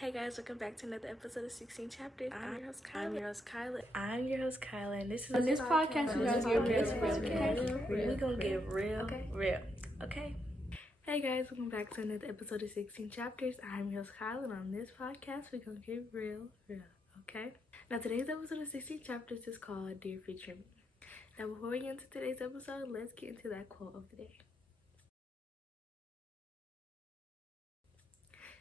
Hey guys, welcome back to another episode of 16 Chapters. I'm your host Kyla. And this is on this podcast we're gonna get real. We're gonna get real, real. Okay. Hey guys, welcome back to another episode of 16 Chapters. I'm your host Kyla, and on this podcast we're gonna get real. Okay. Now today's episode of 16 Chapters is called Dear Future Me. Now before we get into today's episode, let's get into that quote of the day.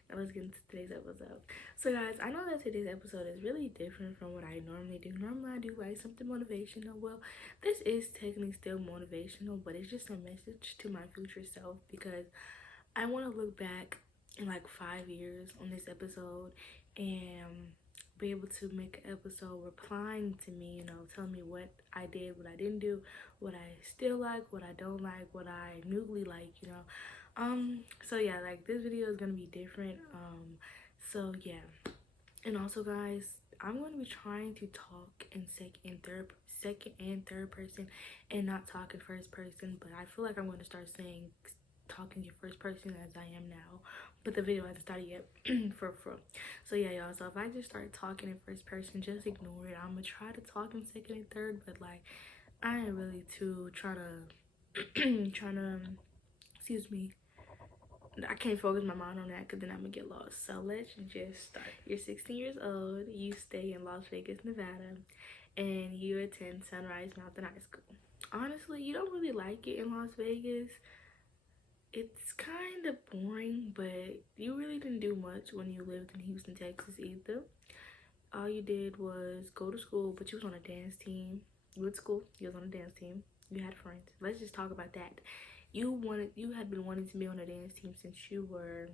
Now let's get into today's episode. So guys, I know that today's episode is really different from what I normally do. Normally I do like something motivational. Well, this is technically still motivational, but it's just a message to my future self because I want to look back in like 5 years on this episode and be able to make an episode replying to me, telling me what I did, what I didn't do, what I still like, what I don't like, what I newly like, so yeah, like this video is gonna be different. So yeah, and also guys, I'm going to be trying to talk in second and third person and not talk in first person, but I feel like I'm going to start talking in first person as I am now, but the video hasn't started yet. So yeah, y'all, so if I just start talking in first person, just ignore it. I'm gonna try to talk in second and third, but like I ain't really too trying to excuse me, I can't focus my mind on that because then I'm gonna get lost. So let's just start. You're 16 years old, you stay in Las Vegas, Nevada, and you attend Sunrise Mountain High School. Honestly, you don't really like it in Las Vegas. It's kind of boring, but you really didn't do much when you lived in Houston, Texas either. All you did was go to school, but you was on a dance team. You went to school, you was on a dance team, you had friends. Let's just talk about that. You had been wanting to be on a dance team since you were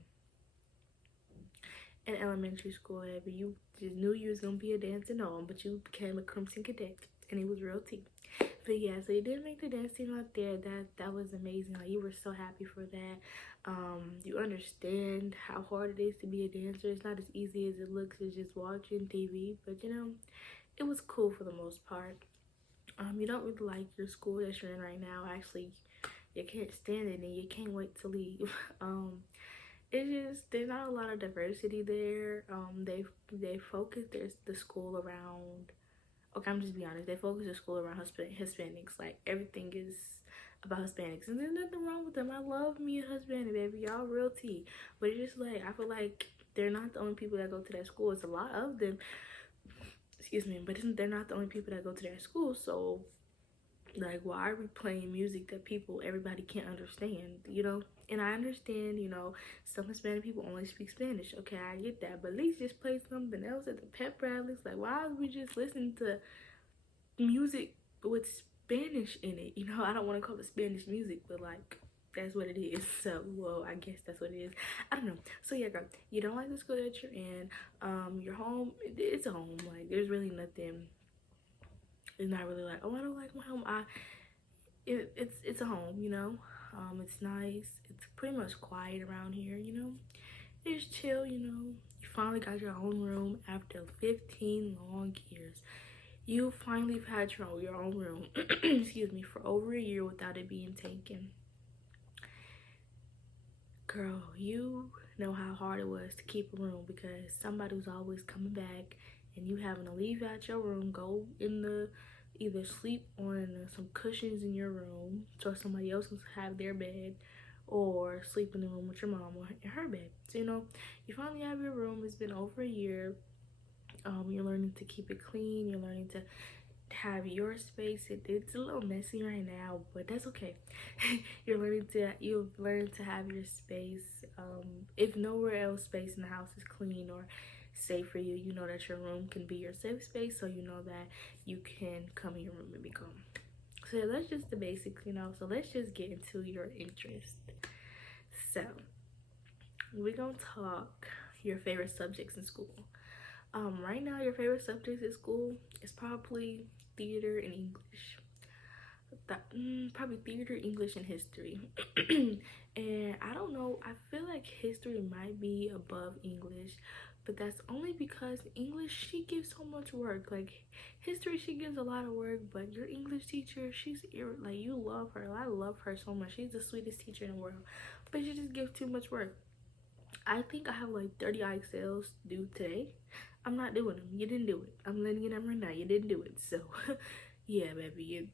in elementary school, but you just knew you was gonna be a dancing gnome, but you became a Crimson Cadet, and it was real tea. But yeah, so you did make the dance team out there. That was amazing. Like you were so happy for that. You understand how hard it is to be a dancer. It's not as easy as it looks. It's just watching TV, but it was cool for the most part. You don't really like your school that you're in right now. Actually, you can't stand it and you can't wait to leave. It's just there's not a lot of diversity there. They focus the school around, okay, I'm just being honest, they focus the school around Hispanics. Like everything is about Hispanics, and there's nothing wrong with them. I love me a Hispanic, baby, y'all real tea. But it's just like I feel like they're not the only people that go to that school. It's a lot of them, excuse me, but they're not the only people that go to that school. So like, why are we playing music that everybody can't understand, And I understand, some Hispanic people only speak Spanish. Okay, I get that, but at least just play something else at the pep rallies. Like, why are we just listening to music with Spanish in it? I don't want to call it Spanish music, but like that's what it is. So, well, I guess that's what it is. I don't know. So yeah, girl, you don't like the school that you're in. Your home, it's a home. Like, there's really nothing. It's not really like, oh, I don't like my home. It's a home, it's nice. It's pretty much quiet around here, It's chill, You finally got your own room after 15 long years. You finally have had your own room, excuse me, for over a year without it being taken. Girl, you know how hard it was to keep a room because somebody was always coming back and you having to leave out your room, go either sleep on some cushions in your room so somebody else can have their bed, or sleep in the room with your mom or in her bed. So you finally have your room. It's been over a year. You're learning to keep it clean. You're learning to have your space. It's a little messy right now, but that's okay. You've learned to have your space. If nowhere else space in the house is clean or safe for you, you know that your room can be your safe space, so you know that you can come in your room and be calm. So yeah, that's just the basics, so let's just get into your interest. So we're gonna talk your favorite subjects in school. Right now your favorite subjects in school is probably theater and English. Probably theater, English, and history. And I don't know, I feel like history might be above English, but that's only because English, she gives so much work. Like history, she gives a lot of work, but your English teacher, like, you love her. I love her so much. She's the sweetest teacher in the world, but she just gives too much work. I think I have like 30 IXLs due today. I'm not doing them. You didn't do it. I'm letting you know right now. You didn't do it. So, yeah, baby,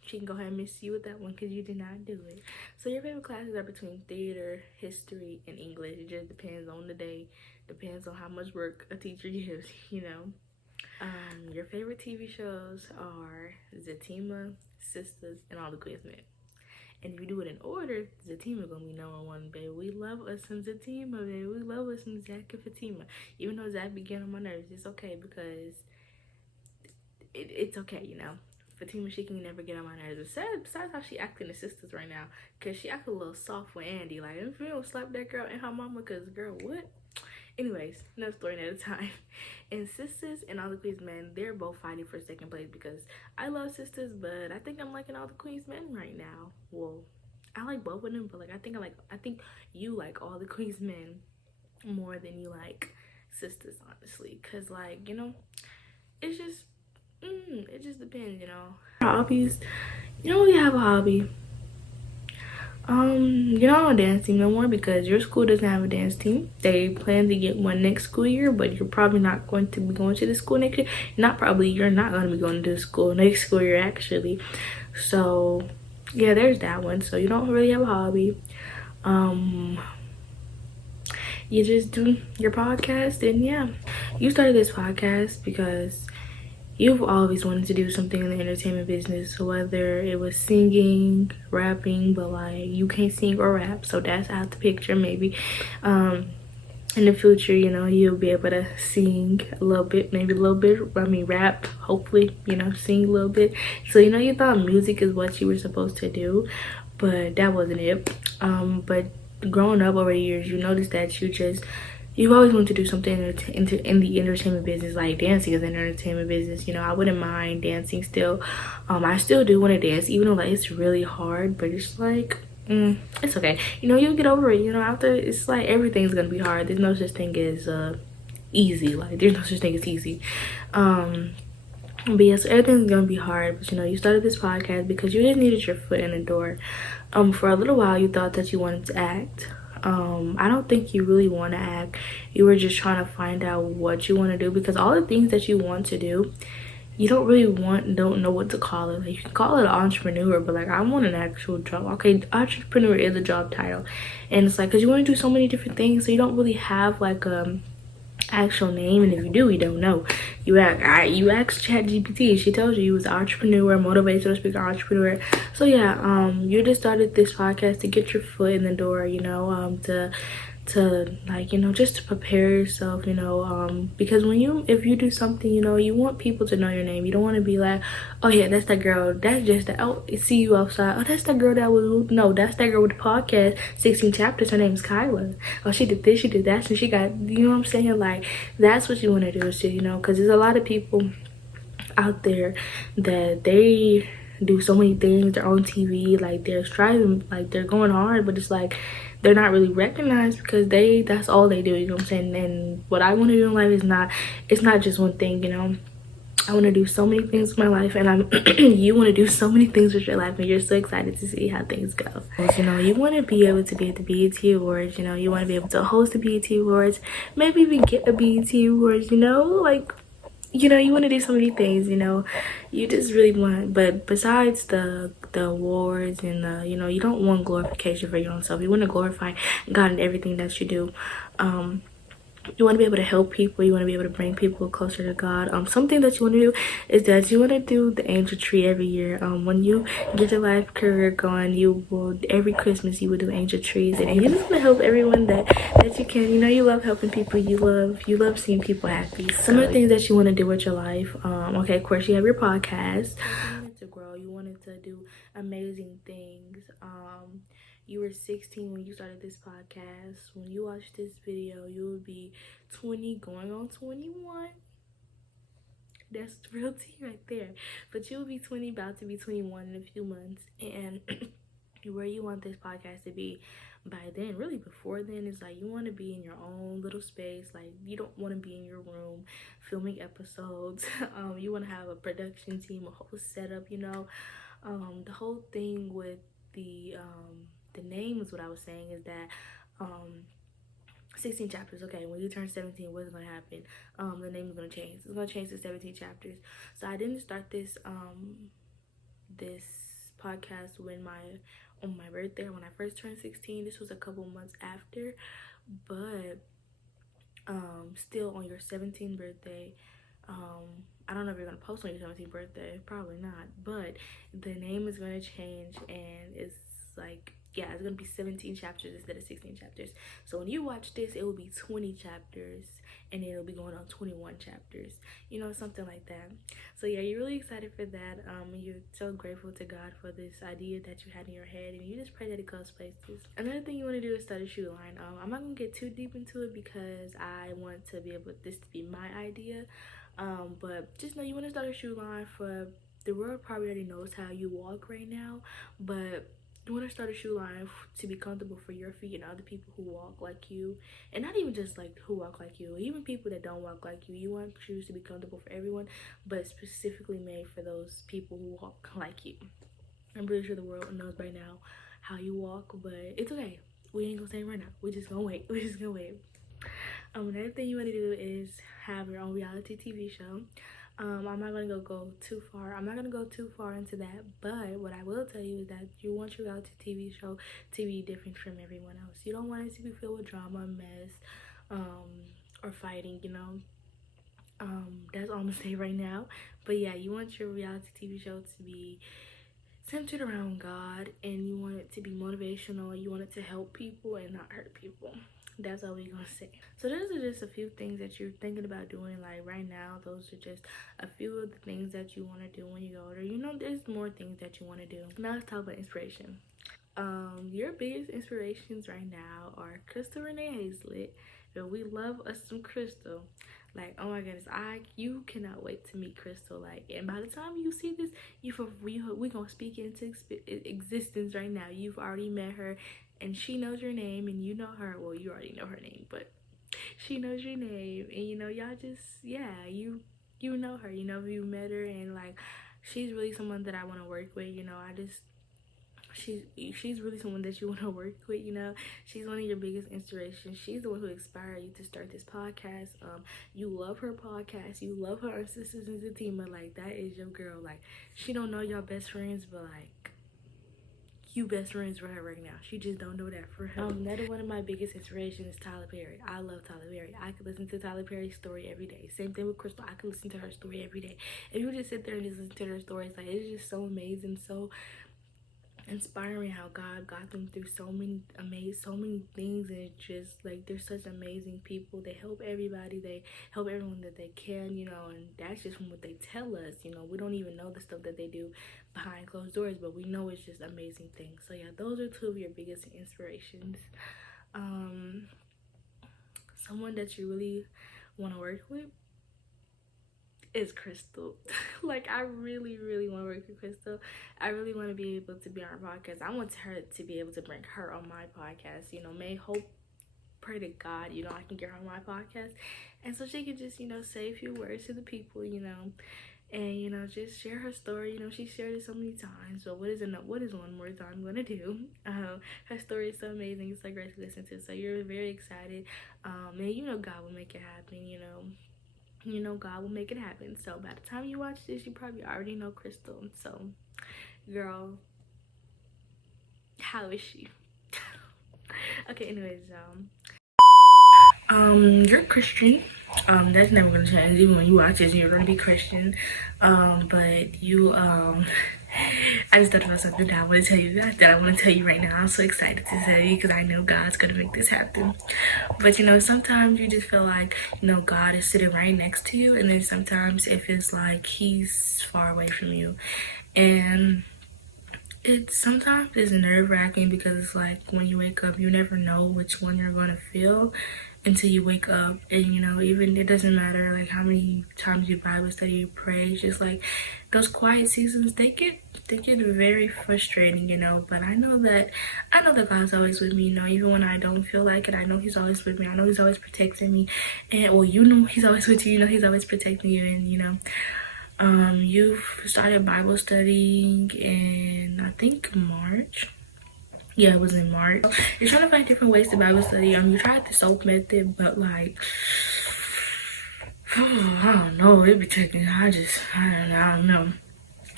she can go ahead and miss you with that one because you did not do it. So your favorite classes are between theater, history, and English. It just depends on the day. Depends on how much work a teacher gives, you know. Your favorite TV shows are Zatima, Sisters, and All the Quizmen. And if you do it in order, Zatima gonna be number one, baby. We love us some Zatima, baby. We love us some Zach and Fatima. Even though Zach be getting on my nerves, it's okay because it's okay, you know. Fatima, she can never get on my nerves. Besides how she acting the sisters right now, because she acted a little soft with Andy. Like, if you don't slap that girl and her mama, because, girl, what? Anyways, no story at a time. And Sisters and All the Queens Men, they're both fighting for second place because I love Sisters, but I think I'm liking All the Queens Men right now. Well, I like both of them, but like I think you like All the Queens Men more than you like Sisters, honestly. Cause like, you know, it's just it just depends, you know. Hobbies, you don't really have a hobby. You're not on a dance team no more because your school doesn't have a dance team. They plan to get one next school year, but you're probably not going to be going to the school next year. Not probably, you're not going to be going to the school next school year actually. So yeah, there's that one. So you don't really have a hobby. You just do your podcast, and yeah, you started this podcast because you've always wanted to do something in the entertainment business, whether it was singing, rapping, but like you can't sing or rap, so that's out the picture. Maybe in the future, you know, you'll be able to sing a little bit, maybe a little bit, rap, hopefully, you know, sing a little bit. So, you know, you thought music is what you were supposed to do, but that wasn't it. But growing up over the years, you notice that you've always wanted to do something in the entertainment business, like dancing is an entertainment business. You know, I wouldn't mind dancing still. I still do want to dance, even though like it's really hard, but it's like it's okay. You know, you'll get over it. You know, after it's like everything's gonna be hard. There's no such thing as easy. Like there's no such thing as easy. But yes, everything's gonna be hard. But you know, you started this podcast because you just needed your foot in the door. For a little while, you thought that you wanted to act. I don't think you really want to act. You were just trying to find out what you want to do, because all the things that you want to do, you don't know what to call it. Like, you can call it an entrepreneur, but like I want an actual job. Okay, entrepreneur is a job title, and it's like because you want to do so many different things, so you don't really have like actual name, and if you do, you don't know. You ask ChatGPT, she tells you was an entrepreneur, motivational speaker, entrepreneur. So yeah, you just started this podcast to get your foot in the door, you know, to like, you know, just to prepare yourself, you know, because if you do something, you know, you want people to know your name. You don't want to be like, oh yeah, that's that girl, that's just that, oh, see you outside, oh, that's that girl that's that girl with the podcast 16 chapters, her name's Kyla, oh, she did this, she did that, so she got, you know what I'm saying? Like, that's what you want to do, is to, you know, because there's a lot of people out there that they do so many things, they're on TV, like they're striving, like they're going hard, but it's like they're not really recognized because that's all they do, you know what I'm saying? And what I want to do in life it's not just one thing, you know. I want to do so many things with my life, and you want to do so many things with your life, and you're so excited to see how things go. You know, you want to be able to be at the BET Awards, you know, you want to be able to host the BET Awards, maybe even get a BET Awards, you know, like, you know, you want to do so many things, you know, you just really want, but besides the awards and the, you know, you don't want glorification for your own self. You want to glorify God in everything that you do. You want to be able to help people. You want to be able to bring people closer to God. Something that you want to do is that you want to do the angel tree every year. When you get your life career going, you will, every Christmas you will do angel trees, and you just want to help everyone that you can. You know, you love helping people. You love seeing people happy. Some of the things that you want to do with your life. Okay, of course you have your podcast. You wanted to grow. You wanted to do amazing things. You were 16 when you started this podcast. When you watch this video, you will be 20 going on 21. That's real tea right there. But you'll be 20, about to be 21 in a few months. And where you want this podcast to be by then, really before then, is like you want to be in your own little space. Like, you don't want to be in your room filming episodes. You want to have a production team, a whole setup, you know. The whole thing with the name is what I was saying, is that 16 chapters. Okay, when you turn 17, what's gonna happen? The name is gonna change. It's gonna change to 17 chapters. So I didn't start this this podcast on my birthday, when I first turned 16. This was a couple months after, but still on your 17th birthday, I don't know if you're gonna post on your 17th birthday, probably not, but the name is gonna change, and it's like, yeah, it's gonna be 17 chapters instead of 16 chapters. So when you watch this, it will be 20 chapters, and it'll be going on 21 chapters, you know, something like that. So yeah, you're really excited for that. You're so grateful to God for this idea that you had in your head, and you just pray that it goes places. Another thing you want to do is start a shoe line. I'm not gonna get too deep into it because I want to be able this to be my idea. But just know you want to start a shoe line. For the world probably already knows how you walk right now, but you want to start a shoe line to be comfortable for your feet and other people who walk like you, and not even just like who walk like you, even people that don't walk like you. You want shoes to be comfortable for everyone, but specifically made for those people who walk like you. I'm pretty sure the world knows by now how you walk, but it's okay. We ain't gonna say it right now. We're just gonna wait. Another thing you want to do is have your own reality TV show. I'm not gonna go too far. I'm not gonna go too far into that, but what I will tell you is that you want your reality TV show to be different from everyone else. You don't want it to be filled with drama, mess, or fighting, you know. That's all I'm gonna say right now. But yeah, you want your reality TV show to be centered around God, and you want it to be motivational. You want it to help people and not hurt people. That's all we're gonna say. So those are just a few things that you're thinking about doing, like right now. Those are just a few of the things that you want to do when you get older. You know, there's more things that you want to do. Now let's talk about inspiration. Your biggest inspirations right now are Crystal Renee Hazlett, and we love us some Crystal. Like, oh my goodness, you cannot wait to meet Crystal. Like, and by the time you see this, we gonna speak into existence right now. You've already met her, and she knows your name, and you know her. Well, you already know her name, but she knows your name, and you know, y'all just, yeah, you know her. You know, you met her, and like, she's really someone that I want to work with. You know, she's really someone that you want to work with. You know, she's one of your biggest inspirations. She's the one who inspired you to start this podcast. You love her podcast, you love her Sisters in Satima. Like, that is your girl. Like, she don't know y'all best friends, but like, you best friends with her right now. She just don't know that for her. Another one of my biggest inspirations is Tyler Perry. I love Tyler Perry. I could listen to Tyler Perry's story every day. Same thing with Crystal. I could listen to her story every day. If you just sit there and just listen to her stories, like, it's just so amazing, so inspiring how God got them through so many things. And it's just like, they're such amazing people. They help everybody, they help everyone that they can, you know, and that's just from what they tell us. You know, we don't even know the stuff that they do behind closed doors, but we know it's just amazing things. So yeah, those are two of your biggest inspirations. Someone that you really want to work with is Crystal. Like, I really want to work with Crystal. I really want to be able to be on her podcast. I want her to be able to bring her on my podcast. You know, pray to God, you know, I can get her on my podcast, and so she can just, you know, say a few words to the people, you know, and, you know, just share her story. You know, she shared it so many times, but what is one more time I'm gonna do? Her story is so amazing. It's so great to listen to. So you're very excited, and you know, God will make it happen. You know, God will make it happen. So by the time you watch this, you probably already know Crystal. So, girl, how is she? Okay, anyways, you're Christian. That's never gonna change. Even when you watch this, you're gonna be Christian. But you, I just thought about something that I want to tell you guys, that I want to tell you right now. I'm so excited to tell you because I know God's gonna make this happen. But you know, sometimes you just feel like, you know, God is sitting right next to you, and then sometimes it feels like He's far away from you, and sometimes it's nerve-wracking because it's like, when you wake up, you never know which one you're gonna feel until you wake up. And you know, even it doesn't matter like how many times you Bible study, you pray, just like those quiet seasons, they get very frustrating, you know. But I know that God's always with me, you know, even when I don't feel like it. I know He's always with me. I know He's always protecting me. And well, you know, He's always with you. You know, He's always protecting you. And you know, you've started Bible studying in, I think, March. Yeah, it was in March. You're trying to find different ways to Bible study. You tried the soap method, but like, I don't know. It be taking. I don't know.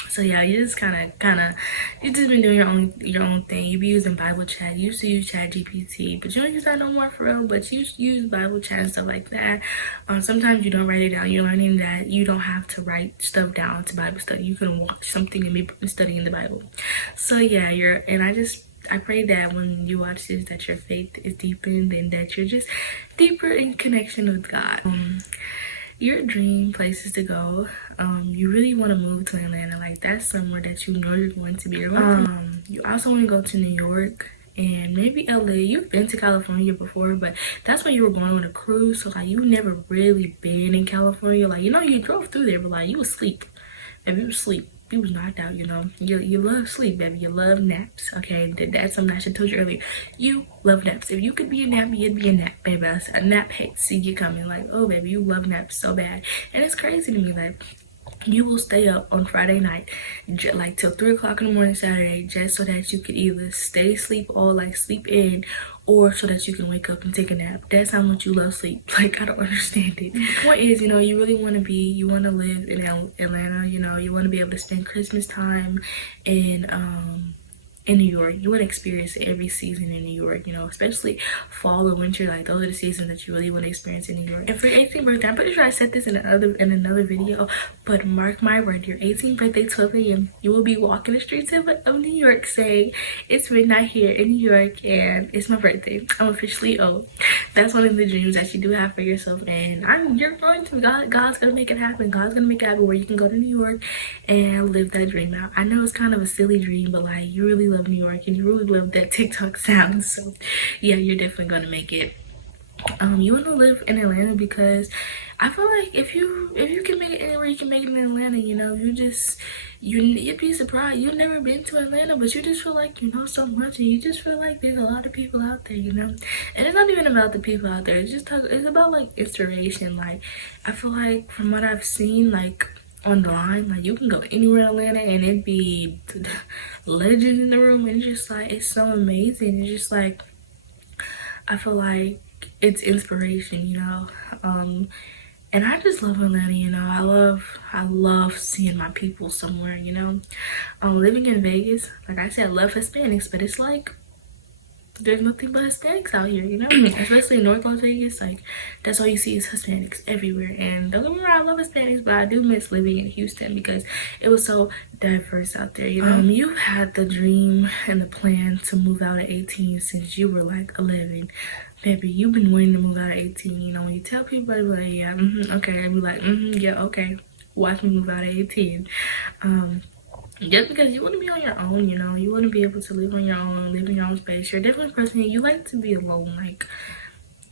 So yeah, you just you just been doing your own thing. You be using Bible chat. You used to use Chat GPT, but you don't use that no more for real. But you use Bible chat and stuff like that. Sometimes you don't write it down. You're learning that you don't have to write stuff down to Bible study. You can watch something and be studying the Bible. So yeah, I pray that when you watch this, that your faith is deepened and that you're just deeper in connection with God. Your dream places to go. You really want to move to Atlanta. Like, that's somewhere that you know you're going to be. You also want to go to New York and maybe LA. You've been to California before, but that's when you were going on a cruise. So like, you've never really been in California. Like, you know, you drove through there, but like, you was asleep. Maybe you was asleep. You was knocked out, you know. You love sleep, baby. You love naps. Okay, that's something I should told you earlier. You love naps. If you could be a nap, you'd be a nap, baby. A nap hates see you coming. Like, oh, baby, you love naps so bad. And it's crazy to me, like, you will stay up on Friday night, like till 3 o'clock in the morning Saturday, just so that you could either stay asleep or like sleep in, or so that you can wake up and take a nap. That's how much you love sleep. Like, I don't understand it. The point is, you know, you really want to live in Atlanta. You know, you want to be able to spend Christmas time in New York. You want to experience every season in New York, you know, especially fall or winter. Like, those are the seasons that you really want to experience in New York. And for your 18th birthday, I'm pretty sure I said this in another video, but mark my word, your 18th birthday, 12 a.m., you will be walking the streets of New York saying, it's midnight here in New York and it's my birthday. I'm officially old. That's one of the dreams that you do have for yourself, and you're going to. God's gonna make it happen. God's gonna make it happen where you can go to New York and live that dream out. I know it's kind of a silly dream, but like, you really love New York and you really love that TikTok sound. So yeah, you're definitely gonna make it. You want to live in Atlanta because I feel like if you can make it anywhere, you can make it in Atlanta. You know, you'd be surprised. You've never been to Atlanta, but you just feel like you know so much, and you just feel like there's a lot of people out there, you know. And it's not even about the people out there. It's about like inspiration. Like, I feel like from what I've seen, like online, like you can go anywhere in Atlanta and it'd be legends in the room, and it's just like, it's so amazing. It's just like, I feel like it's inspiration, you know. And I just love Atlanta, you know. I love seeing my people somewhere, you know. Living in Vegas, like I said, I love Hispanics, but it's like there's nothing but Hispanics out here, you know. Especially in North Las Vegas, like that's all you see is Hispanics everywhere. And don't get me wrong, I love Hispanics, but I do miss living in Houston because it was so diverse out there, you know. You've had the dream and the plan to move out at 18 since you were like 11. Baby, you've been wanting to move out at 18, you know. When you tell people, they're like, yeah, okay. And be like, yeah, okay. Watch me move out at 18. Just because you want to be on your own, you know. You want to be able to live on your own, live in your own space. You're definitely a person, you like to be alone. Like,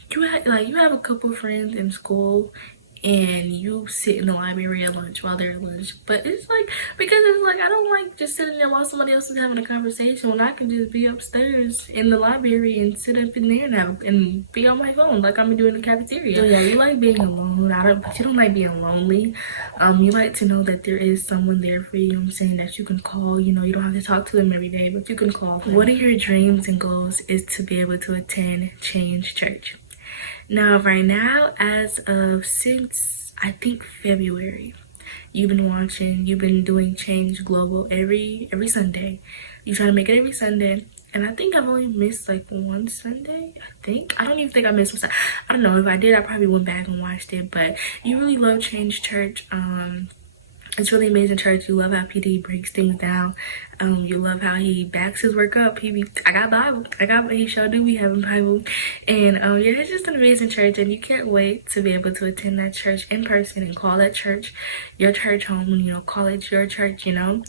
you have a couple of friends in school and you sit in the library at lunch while they're at lunch. But it's like, because it's like, I don't like just sitting there while somebody else is having a conversation when I can just be upstairs in the library and sit up in there and be on my phone like I'm doing in the cafeteria. So yeah, you like being alone, but you don't like being lonely. You like to know that there is someone there for you, you know what I'm saying, that you can call. You know, you don't have to talk to them every day, but you can call them. One of your dreams and goals is to be able to attend Change Church. Now, right now, since I think February, you've been doing Change Global every Sunday. You try to make it every Sunday, and I think I've only missed like one Sunday. I don't even think I missed one Sunday. I don't know. If I did, I probably went back and watched it. But you really love Change Church. It's really amazing church. You love how PD breaks things down. You love how he backs his work up. I got Bible. He sure do be having Bible. And yeah, it's just an amazing church, and you can't wait to be able to attend that church in person and call that church your church home. You know, call it your church. You know,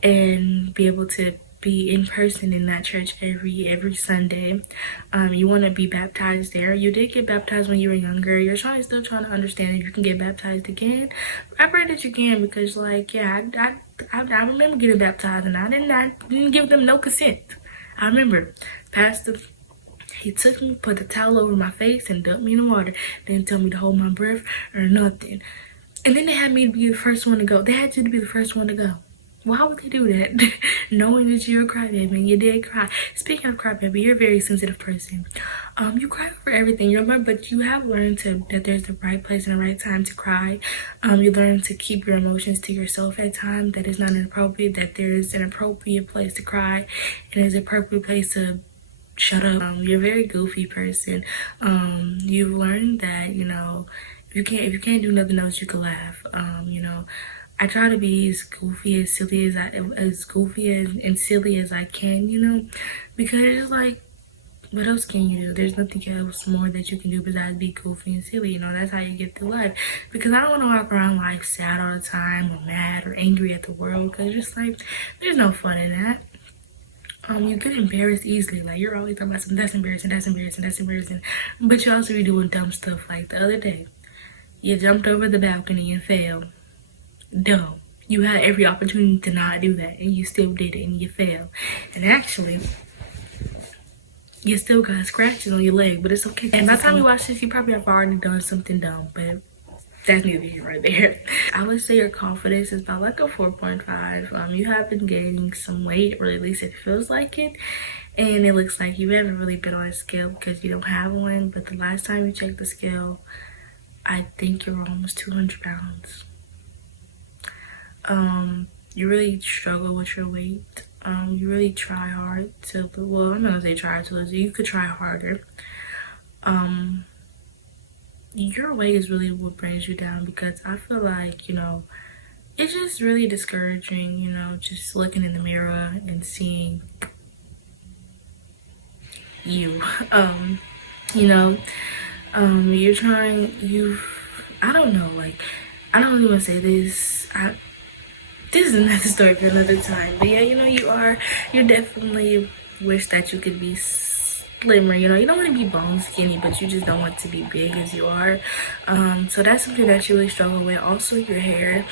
and be able to be in person in that church every Sunday. You want to be baptized there. You did get baptized when you were younger. You're still trying to understand if you can get baptized again. I pray that you can, because like, yeah, I remember getting baptized and I didn't give them no consent. I remember Pastor, he took me, put the towel over my face and dumped me in the water. Didn't tell me to hold my breath or nothing. And then they had me to be the first one to go. They had you to be the first one to go. Why would they do that? Knowing that you're a crybaby and you did cry. Speaking of crybaby, you're a very sensitive person. You cry over everything. You remember, but you have learned that there's the right place and the right time to cry. You learn to keep your emotions to yourself at times. That is not inappropriate. That there is an appropriate place to cry, and there's an appropriate place to shut up. You're a very goofy person. You've learned that if you can't do nothing else, you can laugh. I try to be as goofy and silly and silly as I can, because it's like, what else can you do? There's nothing else more that you can do besides be goofy and silly. That's how you get through life. Because I don't want to walk around life sad all the time or mad or angry at the world. Because it's just like, there's no fun in that. You get embarrassed easily. Like, you're always talking about something that's embarrassing, that's embarrassing, that's embarrassing. But you also be doing dumb stuff. Like the other day, you jumped over the balcony and fell. Dumb. You had every opportunity to not do that, and you still did it, and you failed. And actually, you still got scratches on your leg, but it's okay. And by the time you watch this, you probably have already done something dumb, but that's neither here right there. I would say your confidence is about like a 4.5. You have been gaining some weight, or at least it feels like it. And it looks like you haven't really been on a scale because you don't have one. But the last time you checked the scale, I think you were almost 200 pounds. You really struggle with your weight. You really try hard to, well, I'm not gonna say try to lose. You could try harder. Your weight is really what brings you down, because I feel like, it's just really discouraging, just looking in the mirror and seeing you. You're trying, I don't know, like, I don't really want to say this. This is another story for another time. But yeah, you definitely wish that you could be slimmer. You don't want to be bone skinny, but you just don't want to be big as you are. So that's something that you really struggle with. Also, your hair.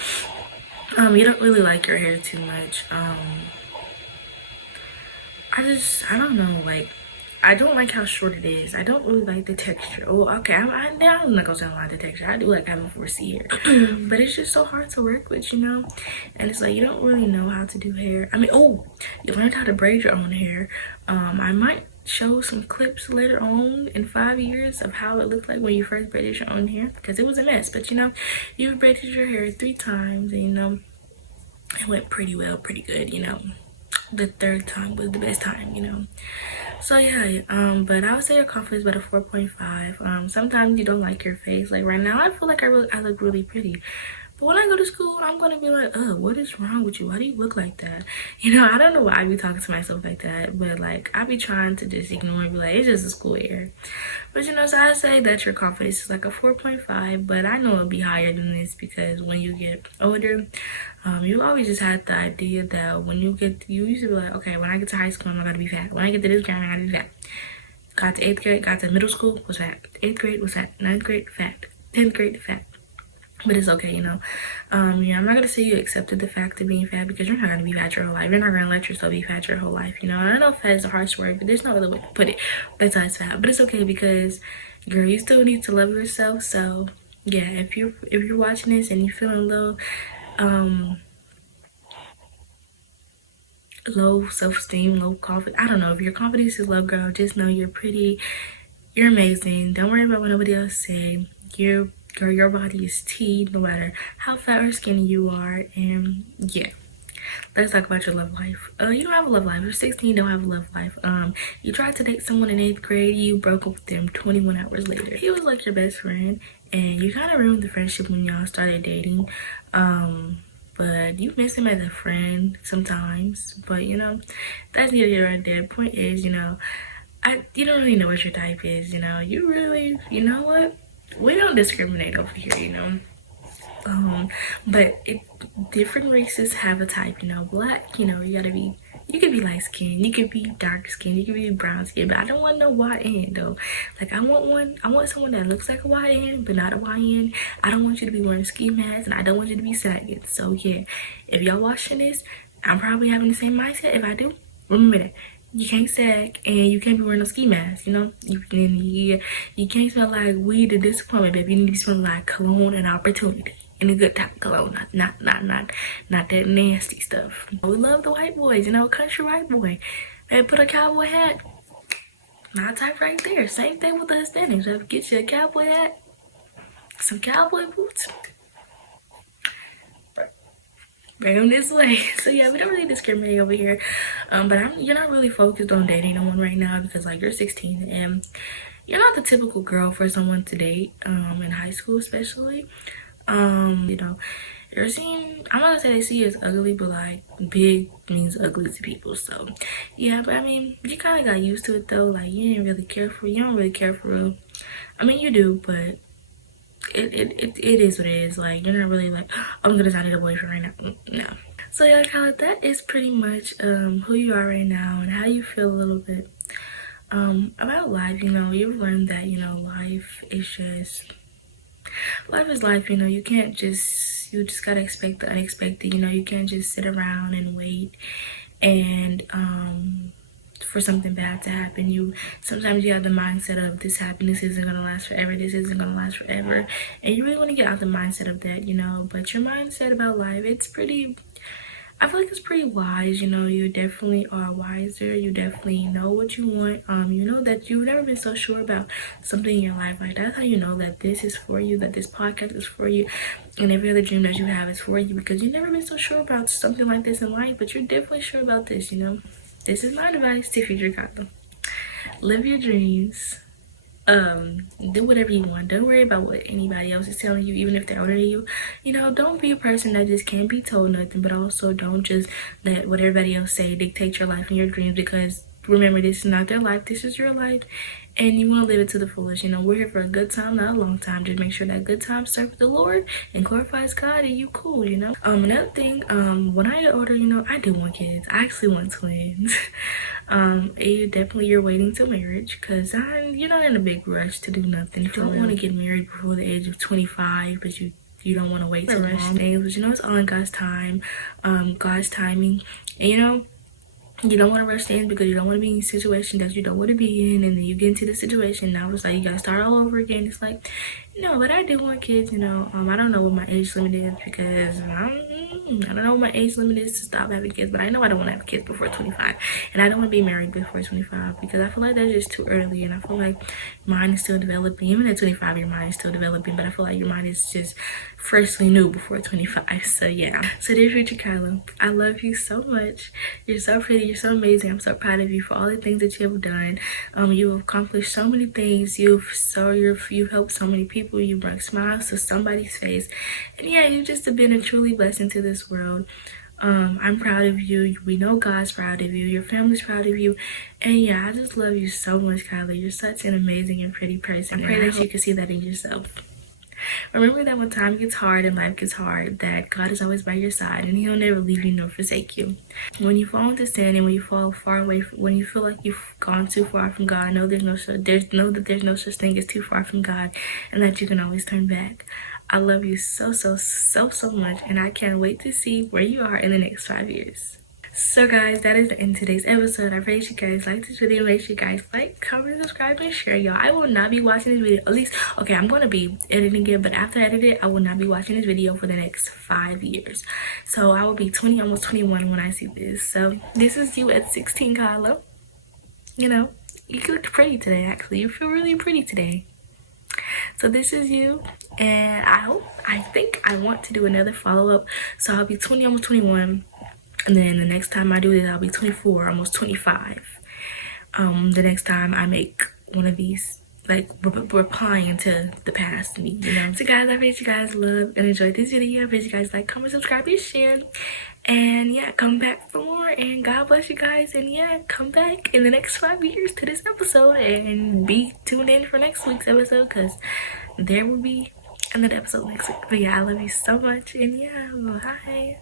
You don't really like your hair too much. I don't know, like, I don't like how short it is. I don't really like the texture. Oh, okay, I'm not gonna say I like the texture. I do like having 4C hair. But it's just so hard to work with, And it's like, you don't really know how to do hair. I mean, you learned how to braid your own hair. I might show some clips later on in 5 years of how it looked like when you first braided your own hair. Because it was a mess. But, you've braided your hair 3 times. And, it went pretty well, pretty good, The 3rd time was the best time, So yeah, but I would say your confidence is about a 4.5. Sometimes you don't like your face. Like right now, I feel like I look really pretty. But when I go to school, I'm gonna be like, what is wrong with you? Why do you look like that? I don't know why I be talking to myself like that, but like I be trying to just ignore and be like, it's just a school year. But so I say that your confidence is like a 4.5, but I know it'll be higher than this, because when you get older, you always just had the idea that when you used to be like, okay, when I get to high school, I'm not gonna be fat. When I get to this grade, I'm not gonna be fat. Got to 8th grade, got to middle school, was fat. 8th grade, was fat. 9th grade, fat. 10th grade, fat. But it's okay, I'm not gonna say you accepted the fact of being fat, because you're not gonna be fat your whole life. You're not gonna let yourself be fat your whole life, And I know fat is a harsh word, but there's no other way to put it besides fat. But it's okay, because girl, you still need to love yourself. So yeah, if you're watching this and you're feeling low self-esteem, low confidence, I don't know, if your confidence is low, girl, just know you're pretty, you're amazing. Don't worry about what nobody else say. Girl, your body is tea, no matter how fat or skinny you are. And yeah, let's talk about your love life. You don't have a love life. You're 16, you don't have a love life. You tried to date someone in 8th grade, you broke up with them 21 hours later. He was like your best friend, and you kind of ruined the friendship when y'all started dating. But you miss him as a friend sometimes. But that's neither here nor there. Point is, you don't really know what your type is. You really, what? We don't discriminate over here, but different races have a type. Black, you could be light skinned, you could be dark skinned, you could be brown skinned, but I don't want no YN though. Like I want someone that looks like a YN but not a YN. I don't want you to be wearing ski masks, and I don't want you to be sagging. So yeah, if y'all watching this, I'm probably having the same mindset. If I do, remember that. You can't sag, and you can't be wearing no ski mask, You can't smell like weed or disappointment, baby. You need to be smelling like cologne and opportunity. in a good type of cologne, not that nasty stuff. We love the white boys, you know, country white boy. Maybe put a cowboy hat. My type right there. Same thing with the Hispanics. Get you a cowboy hat, some cowboy boots. Bring them this way. So yeah, we don't really discriminate over here. But you're not really focused on dating no one right now because like you're 16 and you're not the typical girl for someone to date. In high school especially. You know, you're seen. I'm not gonna say they see you as ugly, but like big means ugly to people. So yeah, but I mean, you kind of got used to it though. Like you don't really care for real. I mean, you do, but it is what it is. Like you're not really like, oh, I'm gonna decide to get a boyfriend right now. No. So yeah, Kyle, that is pretty much who you are right now and how you feel a little bit about life. You know, you've learned that, you know, life is life. You know, you just gotta expect the unexpected. You know, you can't just sit around and wait and for something bad to happen. Sometimes you have the mindset of this happiness isn't gonna last forever, and you really want to get out the mindset of that, you know. But your mindset about life, I feel like it's pretty wise. You know, you definitely are wiser. You definitely know what you want. You know that you've never been so sure about something in your life. Like that's how you know that this is for you, that this podcast is for you, and every other dream that you have is for you, because you've never been so sure about something like this in life, but you're definitely sure about this, you know. This is my advice to future Kyle. Live your dreams. Do whatever you want. Don't worry about what anybody else is telling you, even if they're older than you. You know, don't be a person that just can't be told nothing, but also don't just let what everybody else say dictate your life and your dreams, because remember, this is not their life, this is your life, and you want to live it to the fullest. You know, we're here for a good time, not a long time. Just make sure that good time serves the Lord and glorifies God, and you cool, you know. Another thing, when I get older, you know, I do want kids. I actually want twins. You're waiting till marriage, because you're not in a big rush to do nothing. If you don't want to get married before the age of 25, but you don't want to wait too long. But you know, it's all in God's time, God's timing, and you know, you don't want to rush things because you don't want to be in a situation that you don't want to be in, and then you get into the situation, now it's like you gotta start all over again. It's like, no, but I do want kids, you know. I don't know what my age limit is, because I don't know what my age limit is to stop having kids, but I know I don't want to have kids before 25, and I don't want to be married before 25, because I feel like that's just too early, and I feel like mine is still developing. Even at 25, your mind is still developing, but I feel like your mind is just freshly new before 25. So yeah. So dear future Kyla, I love you so much. You're so pretty, you're so amazing. I'm so proud of you for all the things that you have done. You've accomplished so many things. You've helped so many people. You brought smiles to somebody's face, and yeah, you've just been a truly blessing to this world. I'm proud of you. We know God's proud of you. Your family's proud of you. And yeah, I just love you so much, Kyla. You're such an amazing and pretty person. I pray that you can see that in yourself. Remember that when time gets hard and life gets hard, that God is always by your side, and He'll never leave you nor forsake you. When you fall into sin and when you fall far away, when you feel like you've gone too far from God, know that there's no such thing as too far from God, and that you can always turn back. I love you so much, and I can't wait to see where you are in the next 5 years. So guys, that is the end of today's episode. I pray that you guys like this video. Make sure you guys like, comment, subscribe, and share, y'all. I will not be watching this video, at least, okay, I'm going to be editing it, but after I edit it, I will not be watching this video for the next 5 years. So I will be 20, almost 21 when I see this. So this is you at 16, Kyla. You know, you look pretty today, actually. You feel really pretty today. So this is you, and I think I want to do another follow-up. So I'll be 20, almost 21. And then the next time I do this, I'll be 24, almost 25. The next time I make one of these, like, replying to the past me, you know. So guys, I pray you guys love and enjoyed this video. I pray you guys like, comment, subscribe, and share. And yeah, come back for more, and God bless you guys. And yeah, come back in the next 5 years to this episode, and be tuned in for next week's episode, because there will be another episode next week. But yeah, I love you so much, and yeah, bye.